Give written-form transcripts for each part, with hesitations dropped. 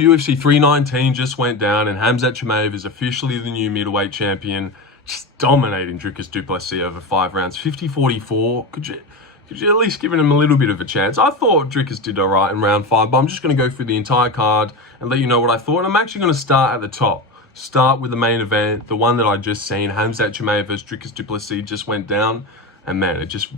UFC 319 just went down and Khamzat Chimaev is officially the new middleweight champion, just dominating Dricus du Plessis over 5 rounds, 50-44. Could you at least give him a little bit of a chance? I thought Dricus did all right in round 5, but I'm just going to go through the entire card and let you know what I thought. I'm actually going to start at the top. Start with the main event, the one that I just seen. Khamzat Chimaev versus Dricus du Plessis just went down, and man, it just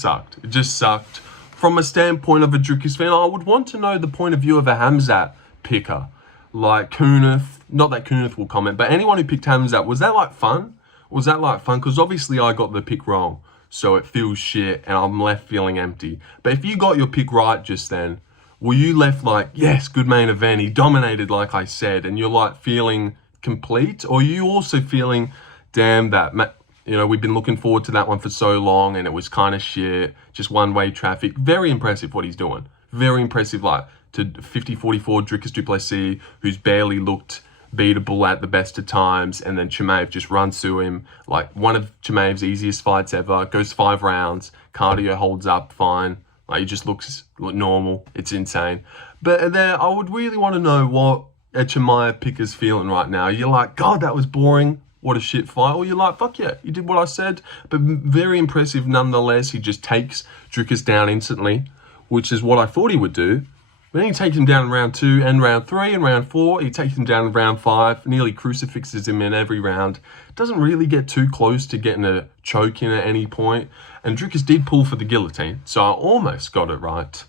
sucked. It just sucked. From a standpoint of a Dricus fan, I would want to know the point of view of a Khamzat picker. Like Kunith, not that Kunith will comment, but anyone who picked Khamzat, was that like fun? Was that like fun? Because obviously I got the pick wrong, so it feels shit and I'm left feeling empty. But if you got your pick right just then, were you left like, yes, good main event, he dominated like I said, and you're like feeling complete? Or are you also feeling, damn, that, you know, we've been looking forward to that one for so long and it was kind of shit, just one-way traffic. Very impressive what he's doing. Very impressive, like, to 50-44 Dricus du Plessis, who's barely looked beatable at the best of times, and then Chimaev just runs through him. Like, one of Chimaev's easiest fights ever, goes 5 rounds, cardio holds up fine. Like, he just looks normal. It's insane. But there, I would really want to know what a Chimaev picker's feeling right now. You're like, God, that was boring. What a shit fight. Or you're like, fuck yeah, you did what I said. But very impressive nonetheless. He just takes Dricus down instantly, which is what I thought he would do. But then he takes him down in round 2 and round 3 and round 4. He takes him down in round 5, nearly crucifixes him in every round. Doesn't really get too close to getting a choke in at any point. And Dricus did pull for the guillotine, so I almost got it right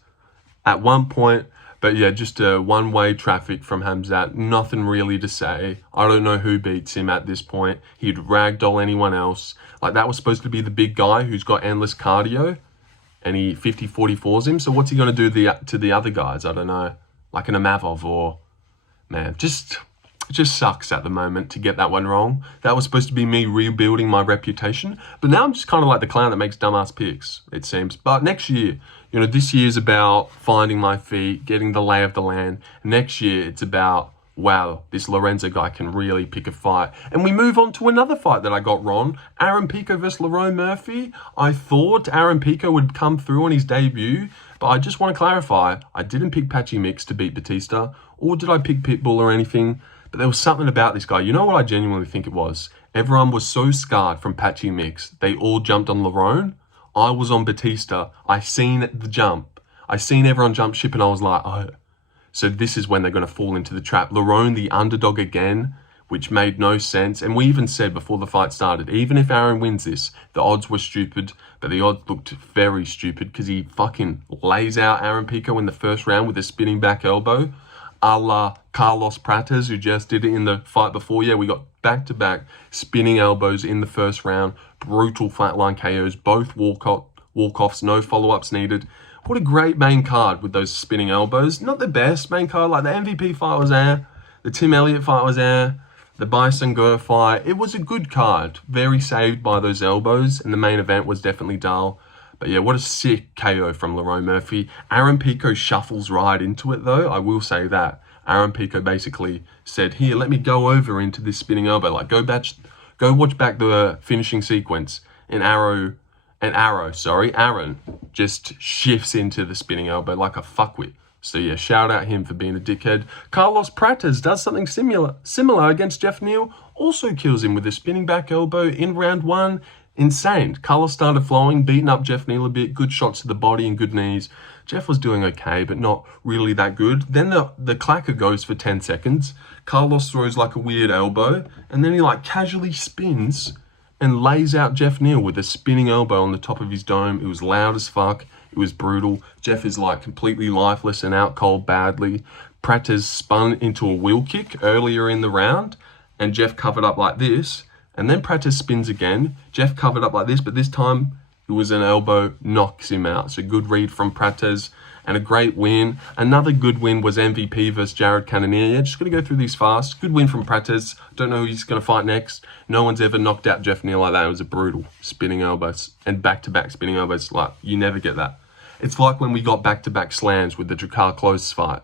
at one point. But yeah, just a one-way traffic from Khamzat. Nothing really to say. I don't know who beats him at this point. He'd ragdoll anyone else. Like, that was supposed to be the big guy who's got endless cardio, and he 50-44s him. So what's he going to do to the other guys? I don't know. Like an Amavov or... Man, it just sucks at the moment to get that one wrong. That was supposed to be me rebuilding my reputation. But now I'm just kind of like the clown that makes dumbass picks, it seems. But next year, you know, this year's about finding my feet, getting the lay of the land. Next year, it's about, wow, this Lorenzo guy can really pick a fight. And we move on to another fight that I got wrong. Aaron Pico versus Lerone Murphy. I thought Aaron Pico would come through on his debut, but I just want to clarify, I didn't pick Patchy Mix to beat Batista, or did I pick Pitbull or anything? But there was something about this guy. You know what I genuinely think it was? Everyone was so scarred from Patchy Mix, they all jumped on Lerone. I was on Batista. I seen the jump. I seen everyone jump ship and I was like, oh. So this is when they're going to fall into the trap. Lerone, the underdog again, which made no sense. And we even said before the fight started, even if Aaron wins this, the odds were stupid. But the odds looked very stupid because he fucking lays out Aaron Pico in the first round with a spinning back elbow, a la Carlos Prates, who just did it in the fight before. Yeah, we got back-to-back spinning elbows in the first round. Brutal flatline KOs, both walk-offs, no follow-ups needed. What a great main card with those spinning elbows. Not the best main card, like the MVP fight was there, the Tim Elliot fight was there, the Baysanguar fight. It was a good card, very saved by those elbows, and the main event was definitely dull. But yeah, what a sick KO from Lerone Murphy. Aaron Pico shuffles right into it though, I will say that. Aaron Pico basically said, here, let me go over into this spinning elbow. Like, go watch back the finishing sequence. Aaron just shifts into the spinning elbow like a fuckwit. So yeah, shout out him for being a dickhead. Carlos Prates does something similar against Geoff Neal. Also kills him with a spinning back elbow in round 1. Insane. Carlos started flowing, beating up Geoff Neal a bit. Good shots to the body and good knees. Geoff was doing okay, but not really that good. Then the clacker goes for 10 seconds. Carlos throws like a weird elbow, and then he like casually spins and lays out Geoff Neal with a spinning elbow on the top of his dome. It was loud as fuck. It was brutal. Geoff is like completely lifeless and out cold badly. Prates spun into a wheel kick earlier in the round, and Geoff covered up like this. And then Prates spins again. Geoff covered up like this, but this time it was an elbow, knocks him out. So good read from Prates and a great win. Another good win was MVP versus Jared Cannonier. Yeah, just going to go through these fast. Good win from Prates. Don't know who he's going to fight next. No one's ever knocked out Geoff Neal like that. It was a brutal spinning elbows and back-to-back spinning elbows. Like, you never get that. It's like when we got back-to-back slams with the Drakkar Klose fight.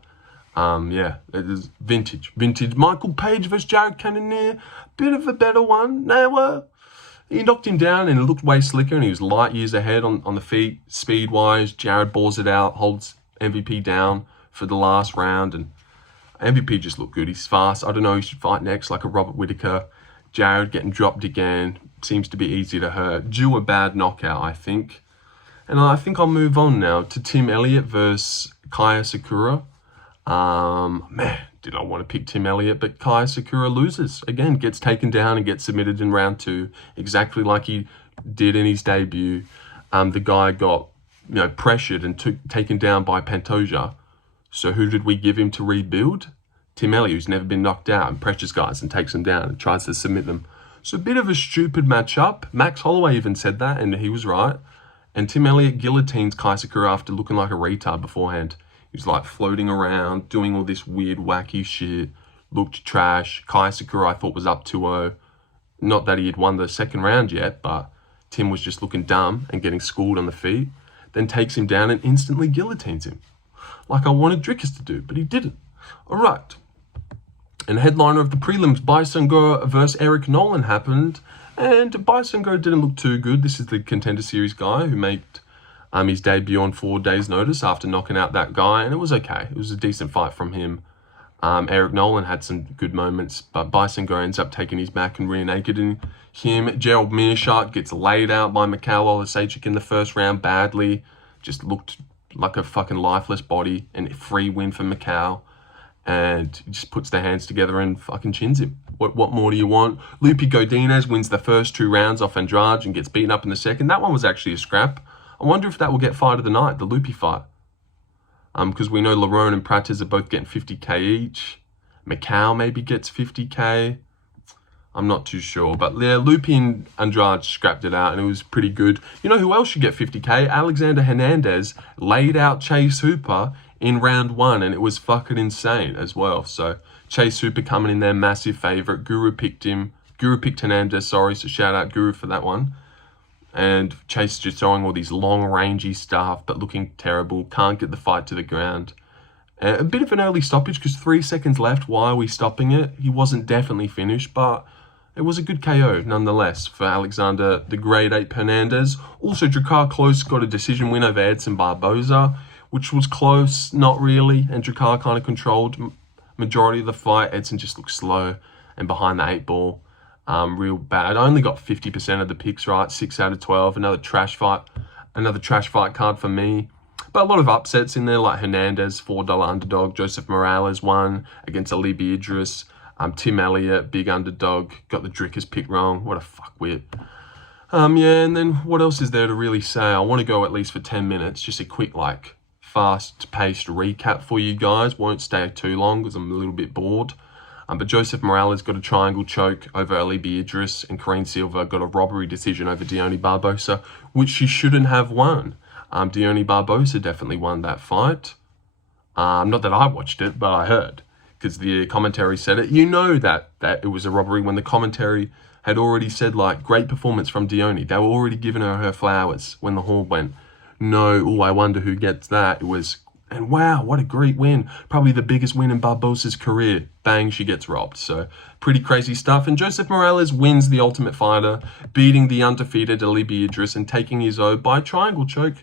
Yeah, it is vintage. Michael Page versus Jared Cannonier. Bit of a better one. He knocked him down and it looked way slicker and he was light years ahead on the feet, speed-wise. Jared balls it out, holds MVP down for the last round. And MVP just looked good. He's fast. I don't know who should fight next, like a Robert Whittaker. Jared getting dropped again. Seems to be easy to hurt. Due a bad knockout, I think. And I think I'll move on now to Tim Elliott versus Kai Asakura. Man, did I want to pick Tim Elliott, but Kai Asakura loses. Again, gets taken down and gets submitted in round 2, exactly like he did in his debut. The guy got, pressured and taken down by Pantoja. So who did we give him to rebuild? Tim Elliott, who's never been knocked out, and pressures guys and takes them down and tries to submit them. So a bit of a stupid matchup. Max Holloway even said that, and he was right. And Tim Elliott guillotines Kai Asakura after looking like a retard beforehand. He was like floating around, doing all this weird, wacky shit. Looked trash. Kai Asakura, I thought, was up 2-0. Not that he had won the second round yet, but Tim was just looking dumb and getting schooled on the feet. Then takes him down and instantly guillotines him. Like I wanted Dricus to do, but he didn't. All right. And headliner of the prelims, Baysanguar versus Eric Nolan happened. And Baysanguar didn't look too good. This is the Contender Series guy who made his debut on 4 days' notice after knocking out that guy. And it was okay. It was a decent fight from him. Eric Nolan had some good moments, but Baysanguar ends up taking his back and rear naked in him. Gerald Meerschaert gets laid out by Michal Olasejic in the first round badly. Just looked like a fucking lifeless body, and a free win for Michal. And he just puts their hands together and fucking chins him. What more do you want? Loopy Godinez wins the first 2 rounds off Andrade and gets beaten up in the second. That one was actually a scrap. I wonder if that will get fight of the night, the Loopy fight. Because we know Lerone and Prates are both getting 50k each. Michal maybe gets 50k. I'm not too sure. But yeah, Loopy and Andrade scrapped it out and it was pretty good. You know who else should get 50k? Alexander Hernandez laid out Chase Hooper in round 1 and it was fucking insane as well. So Chase Hooper coming in there, massive favourite. Guru picked Hernandez, sorry. So shout out Guru for that one. And Chase just throwing all these long rangey stuff, but looking terrible. Can't get the fight to the ground. A bit of an early stoppage because 3 seconds left. Why are we stopping it? He wasn't definitely finished, but it was a good KO nonetheless for Alexander, the grade 8 Hernandez. Also, Drakkar Klose got a decision win over Edson Barboza, which was close, not really. And Drakkar kind of controlled majority of the fight. Edson just looked slow and behind the 8 ball. Real bad. I only got 50% of the picks right, 6 out of 12. Another trash fight card for me. But a lot of upsets in there, like Hernandez, $4 underdog. Joseph Morales won against Alibi Idris. Tim Elliott, big underdog. Got the Dricus pick wrong. What a fuckwit. Yeah, and then what else is there to really say? I want to go at least for 10 minutes. Just a quick, fast-paced recap for you guys. Won't stay too long because I'm a little bit bored. But Joseph Morales got a triangle choke over Alibi Idris, and Karine Silva got a robbery decision over Deone Barboza, which she shouldn't have won. Deone Barboza definitely won that fight. Not that I watched it, but I heard, because the commentary said it. You know that it was a robbery when the commentary had already said, great performance from Deone. They were already giving her flowers when the horn went. No, I wonder who gets that. It was... And wow, what a great win. Probably the biggest win in Barboza's career. Bang, she gets robbed. So, pretty crazy stuff. And Joseph Morales wins the Ultimate Fighter, beating the undefeated Alibi Idris and taking his O by triangle choke.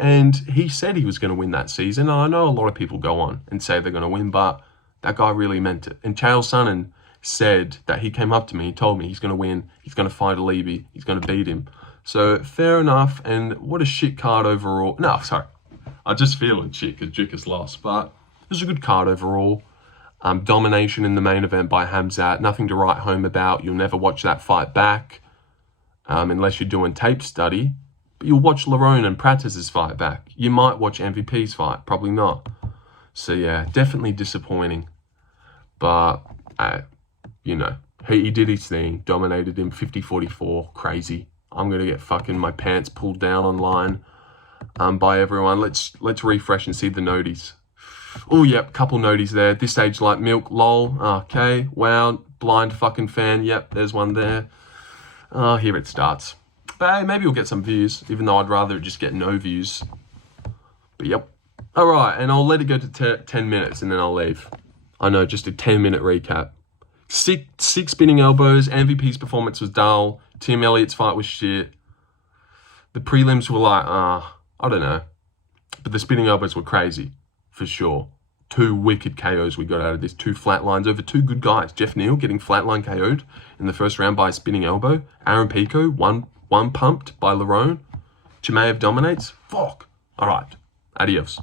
And he said he was going to win that season. I know a lot of people go on and say they're going to win, but that guy really meant it. And Chael Sonnen said that he came up to me, he told me he's going to win, he's going to fight Alibi, he's going to beat him. So, fair enough. And what a shit card overall. No, sorry. I just feeling shit because Dricus lost, but it was a good card overall. Domination in the main event by Khamzat. Nothing to write home about. You'll never watch that fight back unless you're doing tape study. But you'll watch Lerone and Prates' fight back. You might watch MVP's fight. Probably not. So yeah, definitely disappointing. But, he did his thing. Dominated him 50-44. Crazy. I'm going to get fucking my pants pulled down online. By everyone. Let's refresh and see the noties. Oh, yep, couple noties there. This age like milk, lol. Okay, wow, blind fucking fan. Yep, there's one there. Here it starts. But hey, maybe we'll get some views, even though I'd rather just get no views. But yep. All right, and I'll let it go to 10 minutes and then I'll leave. I know, just a 10-minute recap. Six spinning elbows. MVP's performance was dull. Tim Elliott's fight was shit. The prelims were I don't know. But the spinning elbows were crazy, for sure. 2 wicked KOs we got out of this. 2 flatlines over 2 good guys. Geoff Neal getting flatline KO'd in the first round by a spinning elbow. Aaron Pico, one pumped by Lerone. Chimaev dominates. Fuck. All right. Adios.